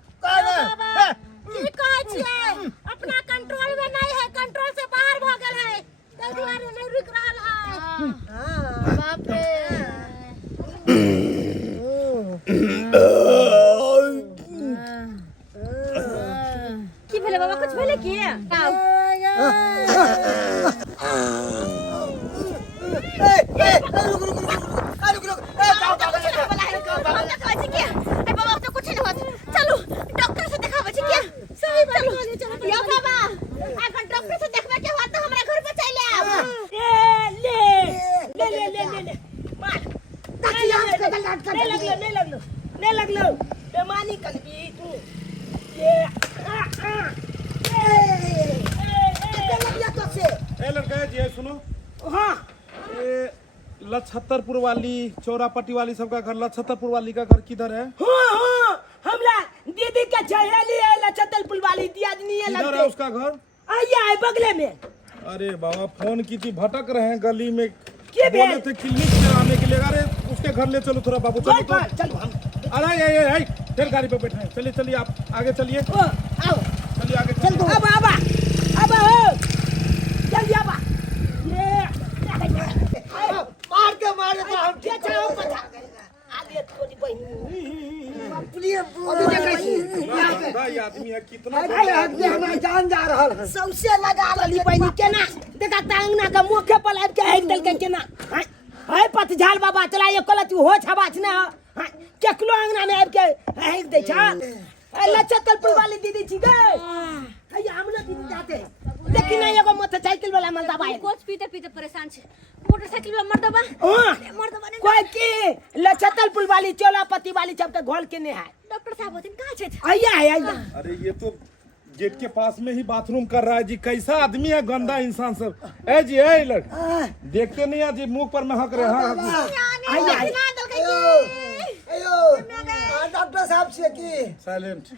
की कहै छियै अपना कंट्रोल में नहीं है कंट्रोल से बाहर भ गेल है ताहि दुआरे नहीं रुक रहल है हां बाप रे की भेले बाबा कुछ भेले की रुक बाबा तो कुछ नहीं हुआ चलो डॉक्टर से दिखावे छी क्या सही बात यो बाबा अगर डॉक्टर से देखबे के हुआ तो हमरा घर पे चले आ ले मार नहीं लगलो बेमानी कलबी तू ये ए लड़का जी सुनो हाँ ये लछत्तरपुर वाली चौरापट्टी वाली सबका घर लछत्तरपुर वाली का घर किधर है हाँ हमरा दीदी का जहेली है लछत्तरपुर वाली दियादनी है किधर लगते है उसका घर आइया है बगले में अरे बाबा फोन की थी भटक रहे हैं गली में के बोले भेल? थे क्लिनिक में आने के लिए अरे उसके घर ले चलो थोड़ा बाबू चलो तो चल अरे ये चल गाड़ी पे बैठे हैं चलिए चलिए आप आगे चलिए ओ आओ चलिए आगे चल अब हो जल्दी आबा ये मार के तो हम क्या चाहो पता आलिए थोड़ी बहनी अभी देख रही भाई आदमी है कितना हमारा जान जा रहा है सबसे लगा लली बहनी केना देखा टांगना का मुख पे लाइव के हेक दल के केना हाय पतझाल बाबा चला ये कल तू हो छबाच ना केकलो अंगना में आब के हेक दे छा लछत्तरपुर वाली दीदी छी गए है हमला दीदी जाते देखी ना एगो मोटरसाइकिल वाला मलदा भाई कोच पीते पीते परेशान छे मोटरसाइकिल वाला मर्दबा मर्दबा ने कोई की लछत्तरपुर वाली चोलापति वाली सबके घोल के नहीं है डॉक्टर साहब होतिन कहां छे आइया अरे ये तो गेट के पास में ही बाथरूम कर रहा है जी कैसा आदमी है गंदा इंसान सब ए जी ए लड़ देखते नहीं है जी मुंह पर महक रहे हैं अयो डॉक्टर साहब से की साइलेंट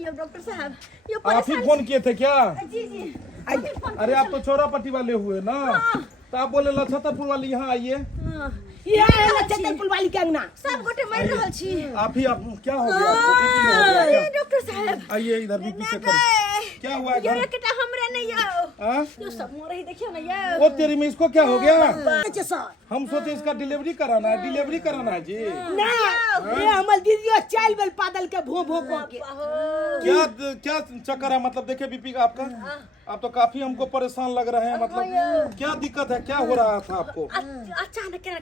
यो डॉक्टर साहब यो आप ही फोन किए थे क्या जी जी अरे आप तो चौरापट्टी वाले हुए ना तो आप बोले लछत्तरपुर वाली यहाँ आइए ये है लछत्तरपुर वाली के अंगना सब गोटे मर रहल छी आप ही आप क्या हो गया आपको बीपी हो गया क्या? डॉक्टर साहब आइए इधर बीपी चेक करो क्या हुआ है ये घर रकेटा हमरे नहीं आओ हाँ? यो सब मोर ही देखियो ना ये वो तेरी में इसको क्या हो गया अच्छा सर हम सोचे इसका डिलीवरी कराना है जी ना ये हमर दीदी चाल बेल पादल के भो भो को के क्या चक्कर है मतलब देखिए बीपी का आपका आप तो काफी हमको परेशान लग रहे हैं मतलब क्या दिक्कत है क्या हो रहा था आपको अचानक केना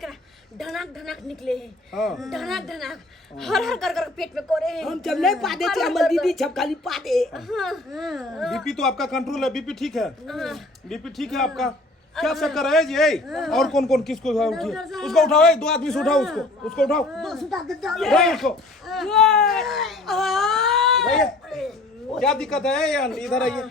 ढनाक निकले हैं हाँ ढनाक हर कर पेट में कोरे हैं हम जब नहीं पादे थे हमर दीदी छप खाली पादे बीपी तो आपका कंट्रोल है बीपी ठीक है बीपी ठीक है आपका क्या चक्कर है जी और कौन किसको उठिए उसको उठाओ दो आदमी से उठाओ उसको उठाओ उसको भैया क्या दिक्कत है इधर आइए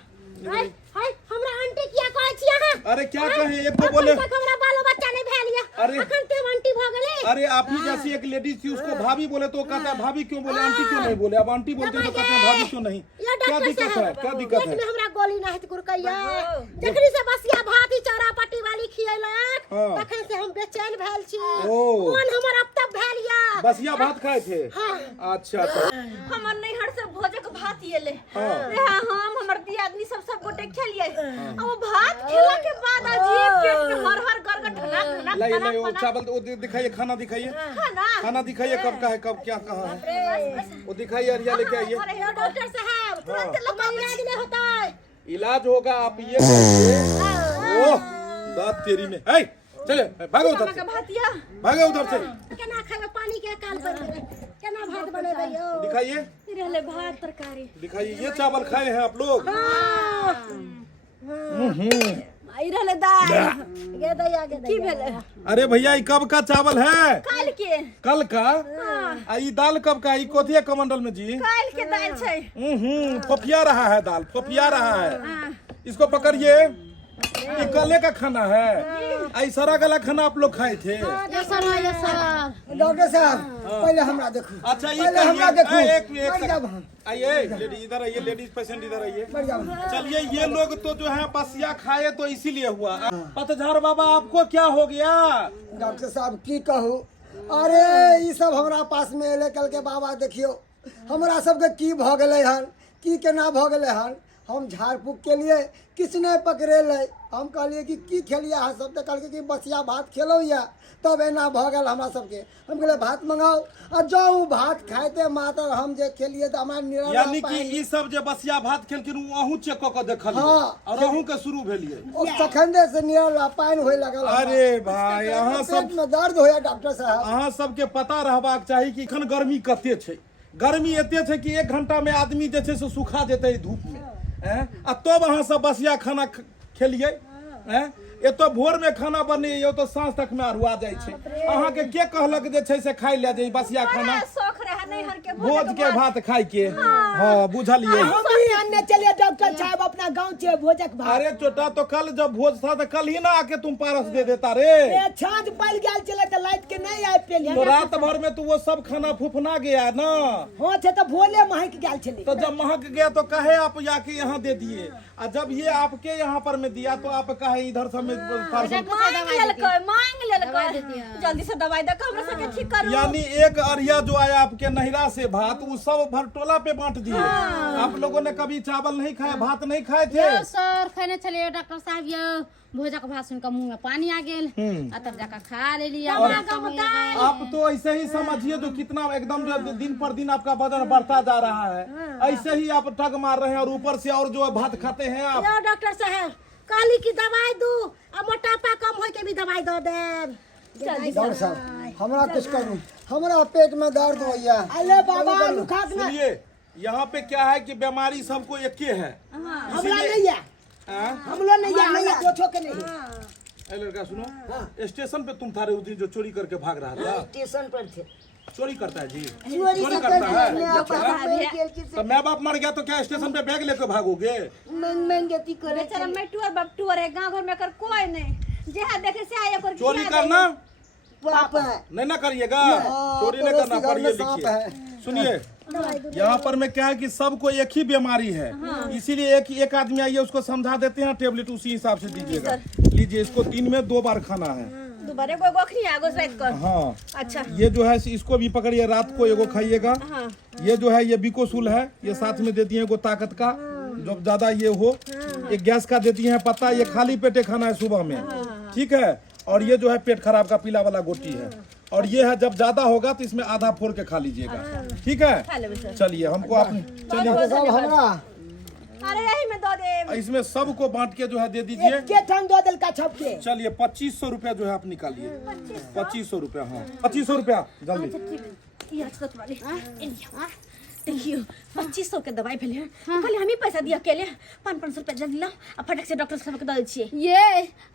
हाय हमरा आंटी किया कहै छियै अहाँ अरे क्या कहे एक तो बोले हमरा बालो बच्चा नहीं भेल या अरे अखन ते आंटी भ गेलै अरे आप ही जैसी एक लेडीज थी उसको भाभी बोले तो कहता है भाभी क्यों बोले आंटी क्यों नहीं बोले अब आंटी बोलते हैं तो कहते हैं भाभी क्यों नहीं क्या दिक्कत है हमरा गोली नहीं त गुरकैया जखनी से बसिया भाती चौरापट्टी वाली खियलक हाँ। तखन से हम बेचैन भेल छी ओ। कोन हमर अब तक भेल या बसिया भात खाए थे अच्छा हमर नैहर से भोजक भात येले हाँ। हम हमर दियादनी सब गोटे खेलिए अब वो भात खेला के बाद अजीब पेट में हर गरगट लाइए वो चावल वो दिखाइए खाना दिखाइए खाना दिखाइए कब का है कब क्या कहा है वो दिखाइए अरिया लेके आइए अरे डॉक्टर साहब तुरंत लगा इलाज नहीं होता है इलाज होगा आप ये करिए ओह दांत तेरी में है चले भागो उधर से भागो उधर से केना खावे पानी के काल पर केना भात बनेबै यो दिखाइए रहले भात तरकारी दिखाइए ये चावल खाए हैं आप लोग आई रहले दाल गे दैया गे की भेले अरे भैया ये कब का चावल है? काल के कल का? आ ये दाल कब का? ये कोथिया कमंडल में जी? काल के दाल छै फोफिया रहा है दाल, फोफिया रहा है। इसको पकड़िए, ये कले का खाना है। ऐसा गला खाना आप लोग खाए थे? ये सर डॉक्टर साहब पहले हमरा देखो। अच्छा ये पहले हमरा देखो। आइए लेडीज इधर आइए, लेडीज पेशेंट इधर आइए। मर जाओ। चलिए ये लोग तो जो है बसिया खाए तो इसीलिए हुआ। पतझड़ बाबा आपको क्या हो गया? डॉक्टर साहब की कहू, अरे ये सब हमरा पास में एले कल के बाबा देखियो हमरा सबके की भ गेलै हन, की केना भ गेलै हन। हम झाड़ फूक के लिए किसने पकड़े ले, हम कहलिए कि की खेलिए अहाँ सब, तो कहलकै कि बसिया भात खेलौ या तब एना भ गेल हमरा सबके। हम कहले भात मंगाओ आ जाऊ भात खाइते मात्र हम जे खेलिए तो हमारा निराला यानी कि ई सब जे बसिया भात खेलखिन अहूँ चेक क के देखलिए हाँ। और अहूँ के शुरू भेलिए। सखंडे से निराला पानी होए लगल। अरे भाई अहाँ सब पेट में दर्द होया डॉक्टर साहब। अहाँ सबके पता रहबाक चाही कि एखन गर्मी कते छै। गर्मी एते छै कि 1 घंटा में आदमी जे छै से सुखा जेतै धूप में। आ तब अहाँ सब बसिया खाना खेलिए। एतो भोर में खाना बने तो साँझ तक में अरुआ जाय छै। अहाँ के कहलक जे छै से खाइ ले जे बसिया खाना शौक रहे नहीं हर के भोज के भात खाइ के। हाँ बुझलिए। हम भी अन्य चलिए डॉक्टर साहब अपना गांव से भोजक भात। अरे चोटा तो कल जब भोज था तो कल ही ना आके तुम पारस दे देता रे। ए छांझ पड़ गेल चले तो लाइट के नहीं आए पेलिए। तो रात भर में तो वो सब खाना फुफना गया ना। हो छे तो भोले महक गेल चले। तो जब महक गया तो कहे आप जाके यहाँ दे दिए, और जब ये आपके यहाँ पर में दिया तो आप कहे इधर सब में पार्सल। मांग लेलकै जल्दी से दवाई दे के हमरा सबके ठीक करू। यानी एक अरिया जो आया आपके नहिरा से भात वो सब भर टोला पे बांट दिए। आप लोगों ने कभी चावल नहीं खाया, भात नहीं खाए थे? ये सर खैने चलिए डॉक्टर साहब ये भोजक भात सुन के मुंह में पानी आ गेल। तब जाकर खा ले लिया। आप तो ऐसे ही समझिए जो कितना एकदम जो दिन पर दिन आपका वजन बढ़ता जा रहा है, ऐसे ही आप ठग मार रहे हैं और ऊपर से और जो भात खाते हैं आप। यो डॉक्टर साहब काली की दवाई दू आ मोटापा कम होय के भी दवाई दो देब। डॉक्टर साहब हमरा कुछ करू, हमरा पेट में दर्द होइया। अरे बाबा लुखात ना सुनिए यहाँ पे क्या है कि बीमारी सबको एक ही है। हमरा नहीं है, हम लोग नहीं है, हमरा दो ठो के नहीं। ए लड़का सुनो, स्टेशन पे तुम था रे उस दिन जो चोरी करके भाग रहा था। स्टेशन पर थे। चोरी करता है जी? चोरी चोरी से करता है? करते तो माँ बाप मर गया तो क्या स्टेशन पे बैग लेकर भागोगे? मंगती करे। बेचारा मैटुअर बपटुअर है, गांव घर में कर कोई नहीं जेहा देखे से आया कर चोरी करना पाप है। नहीं ना करिएगा, चोरी नहीं करना। पढ़िए लिखिए। सुनिए यहाँ पर में क्या है कि सबको एक ही बीमारी है, इसीलिए एक आदमी आइए उसको समझा देते हैं, टेबलेट उसी हिसाब से दीजिएगा। लीजिए इसको दिन में 2 बार खाना है। दोबारा कोई गोखनी आगो रात को। हाँ अच्छा ये जो है इसको भी पकड़िए, रात को एगो खाइएगा। ये जो है ये बिकोसूल है, ये साथ में देती है एगो ताकत का जो ज्यादा ये हो। एक गैस का देती है पत्ता, ये खाली पेटे खाना है सुबह में, ठीक है। और ये जो है पेट खराब का पीला वाला गोटी है। और ये है जब ज्यादा होगा तो इसमें आधा फोड़ के खा लीजिएगा, ठीक है। चलिए हमको आप चलिए सब हमरा अरे यही में दो दे। इसमें सबको बांट के जो है दे दीजिए। के ठन दो दिल का छपके। चलिए 2500 रुपया जो है आप निकालिए। 2500 रुपया। हाँ 2500 रुपया जल्दी। ये अच्छा वाली देखियो 2500 के दवाई भेले हैं। कहले हम ही पैसा दिया अकेले 500 रुपया जल्दी ला अब फटक से डॉक्टर साहब के दे छिए। ये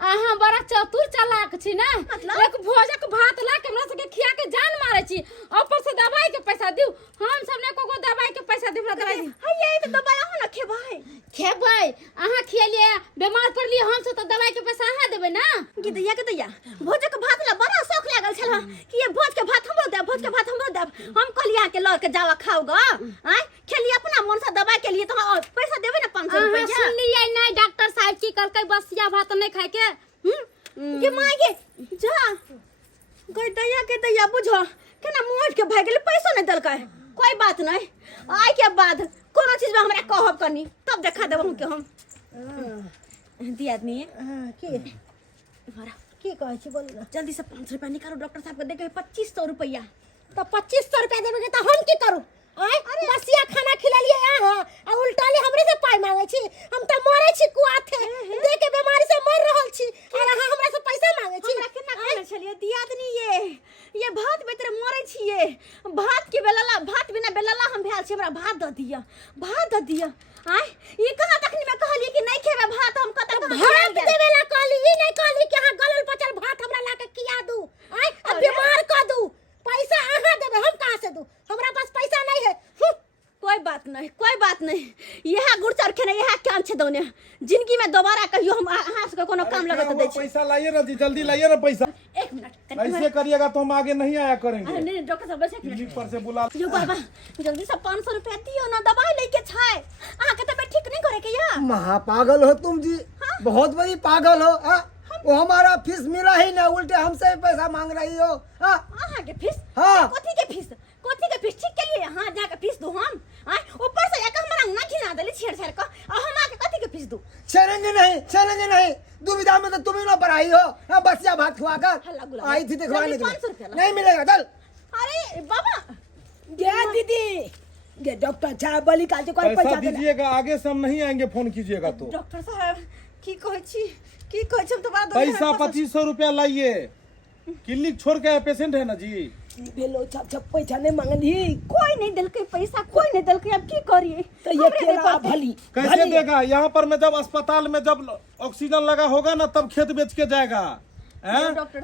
अहाँ बड़ा चतुर चालाक छी ना। मतलब? एक भोजक भात ला के हमरा सबके खिया के जान मारे छी, ऊपर से दवाई के पैसा दिउ। हम सब ने को दवाई के पैसा दिउ, दवाई दी हां यही तो दवाई हो ना खेबाई खेबै। अहाँ खियलिए बीमार पड़लिए, हम सब तो दवाई के पैसा अहाँ देबै ना। के दैया भोज के भात ला बड़ा शौक लागल छला कि ये भोज के भात हमरो दे, भोज के भात हमरो दे। हम कहलिया के लड़ के जावा खाओगा आय खेली अपना मन से दवाई के लिए तो पैसा देबे ना 500 रुपया। सुनलिए नहीं डॉक्टर साहब की कहलकै बसिया भात नहीं खाए के। के मांगे जा गई दैया बुझो केना मोट के भाग गेल, पैसा नहीं दलकै। कोई बात नहीं, आय के बाद कोनो चीज में हमरा कहब कनी तब देखा देब के हम दी आदमी की मारा की कहै छी बोल ना। जल्दी से 500 रुपया निकालो, डॉक्टर साहब के देके 2500 रुपया। तो 2500 रुपया देबे के तो हम की करू? आय बसिया खाना खिला लिए यहाँ आ उल्टाले हमरे से पाई मांगे छी। हम तो मरे छी कुआथे दे के बीमारी से मर रहल छी और अहाँ हमरा से पैसा मांगे छी। हमरा केना कहले छलिए दियादनी ये भात बेतर मरे छिए। भात के बेलला भात बिना बेलला हम भेल छी, हमरा भात द दिया आय ई कहां तक में कहली कि नहीं खेबे भात हम कत भात देवेला कहली ई नहीं कहली कि हां गलल पचल भात हमरा लाके किया दू आय अब बीमार क दू पैसा आहा देबे हम कहां से दू हमरा पास पैसा नहीं है कोई बात नहीं यह गुड़ चरखे नहीं यह काम छे दोने जिंदगी में दोबारा कहियो हम अहाँ से कोनो काम लगत दे छी पैसा लाइए ना जी, जल्दी लाइए ना पैसा। एक मिनट ऐसे करिएगा तो हम आगे नहीं आया करेंगे। नहीं डॉक्टर साहब बैठे क्लिनिक पर से बुला जो बाबा जल्दी से 500 रुपया दियो ना दवाई लेके छाए अहाँ के तबीयत ठीक नहीं करे के या महापागल हो तुम जी, बहुत बड़ी पागल हो। हाँ? वो हमारा फीस मिला ही ना, उल्टे हमसे ही पैसा मांग रही हो। हाँ? अहाँ के फीस हाँ। कोथी के फीस ठीक के लिए हां जा के फीस दो हम आय ऊपर से एक हमरा ना खिना देली छेड़ को और हम आके कथी के फीस दो चलेंगे नहीं, दुविधा में तो तुम ही ना पढ़ाई हो। हाँ, बसिया भात खुआ कर आई थी दिखवाने के लिए, नहीं मिलेगा चल। अरे बाबा गे दीदी गे डॉक्टर साहब बोली का कोई पैसा पैसा देना दीजिएगा, आगे से हम नहीं आएंगे फोन कीजिएगा तो। डॉक्टर साहब की कहै छी हम तो बात पैसा 2500 रुपया लाइए, क्लिनिक छोड़ के पेशेंट है ना जी। भेलो छप पैसा नहीं मांगनी कोई नहीं दिलके पैसा कोई नहीं दिलके अब की करिए तो ये केला भली कैसे देगा? यहाँ पर में जब अस्पताल में जब ऑक्सीजन लगा होगा ना तब खेत बेच के जाएगा।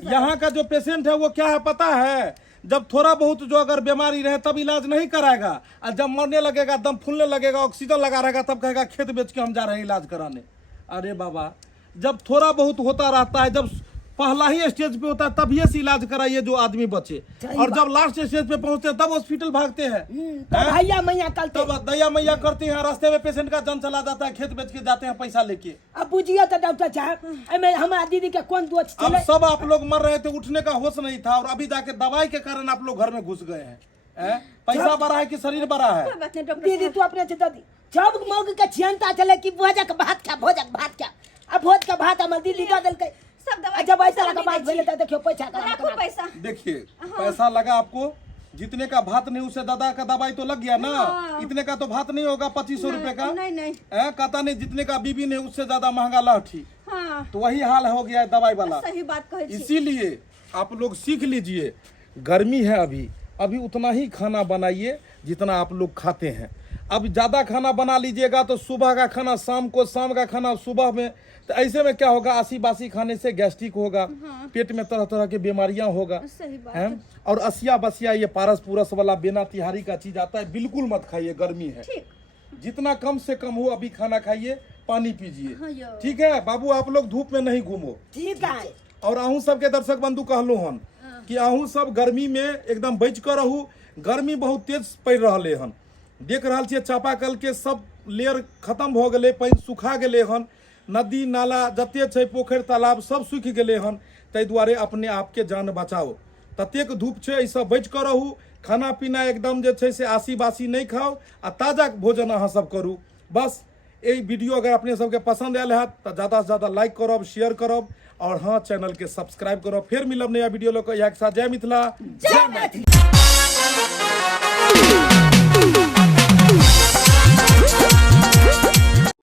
यहाँ का जो पेशेंट है वो क्या है पता है, जब थोड़ा बहुत जो अगर बीमारी रहे तब इलाज नहीं कराएगा, और जब मरने लगेगा, दम फूलने लगेगा, ऑक्सीजन लगा रहेगा तब कहेगा खेत बेच के हम जा रहे हैं इलाज कराने। अरे बाबा, जब थोड़ा बहुत होता रहता है, जब पहला ही स्टेज पे होता है तभी से इलाज कराइए जो आदमी बचे, और जब लास्ट स्टेज पे पहुंचते हैं तब हॉस्पिटल भागते हैं। भैया मैया कलते तब दया मैया करते हैं, रास्ते में पेशेंट का जान चला जाता है, खेत बेच के जाते हैं पैसा लेके। अब बुझिए तो डॉक्टर साहब एमे हमारा दीदी के कौन दोस्त अब चले सब आप लोग मर रहे थे, उठने का होश नहीं था, और अभी जाके दवाई के कारण आप लोग घर में घुस गए हैं। पैसा बड़ा है कि शरीर बड़ा है? कोई बात नहीं डॉक्टर दीदी तू अपने से दादी जब मौग के चिंता चले कि भोजक भात क्या अब भोज का भात हमार दीदी का दिल के सब दवाई जब ऐसा लगा बात भेले तो देखियो पैसा रखो पैसा देखिए पैसा लगा आपको, जितने का भात नहीं उससे दादा का दवाई तो लग गया ना। इतने का तो भात नहीं होगा 2500 रुपए का। नहीं कहता नहीं जितने का बीबी नहीं उससे ज्यादा महंगा लाठी। हाँ तो वही हाल हो गया है दवाई वाला। सही बात कहे छी। इसीलिए आप लोग सीख लीजिए, गर्मी है अभी उतना ही खाना बनाइए जितना आप लोग खाते हैं। अब ज्यादा खाना बना लीजिएगा तो सुबह का खाना शाम को, शाम का खाना सुबह में, तो ऐसे में क्या होगा, आसी बासी खाने से गैस्ट्रिक होगा, पेट में तरह तरह की बीमारियां होगा। सही बात है। और असिया बसिया ये पारस पूरस वाला बिना तिहारी का चीज आता है, बिल्कुल मत खाइए, गर्मी है। जितना कम से कम हो अभी खाना खाइए, पानी पीजिए। ठीक है बाबू, आप लोग धूप में नहीं घूमो। ठीक है। और अहूँ सबके दर्शक बंधु कहलो हन कि अहूँ सब गर्मी में एकदम बच कर रहू। गर्मी बहुत तेज पड़ रहा हन, देख रहा छे चापाकल के सब लेयर खत्म हो गए, पानी सुखा गए हन, नदी नाला जते छै पोखर तालाब सब सूख गए हन। ताहि दुआरे अपने आप के जान बचाओ, ततेक धूप छै, एहि सब बच कर रहू। खाना पीना एकदम जे छै से आसी बासी नहीं खाओ, आ ताजा भोजन अहाँ सब करू। बस ये वीडियो अगर अपने सबके पसंद आयल है तो ज़्यादा से ज़्यादा लाइक करब, शेयर करब, और हाँ चैनल के सब्सक्राइब करब। फिर मिलब नया वीडियो लोग के साथ। जय मिथिला, जय मैथिली।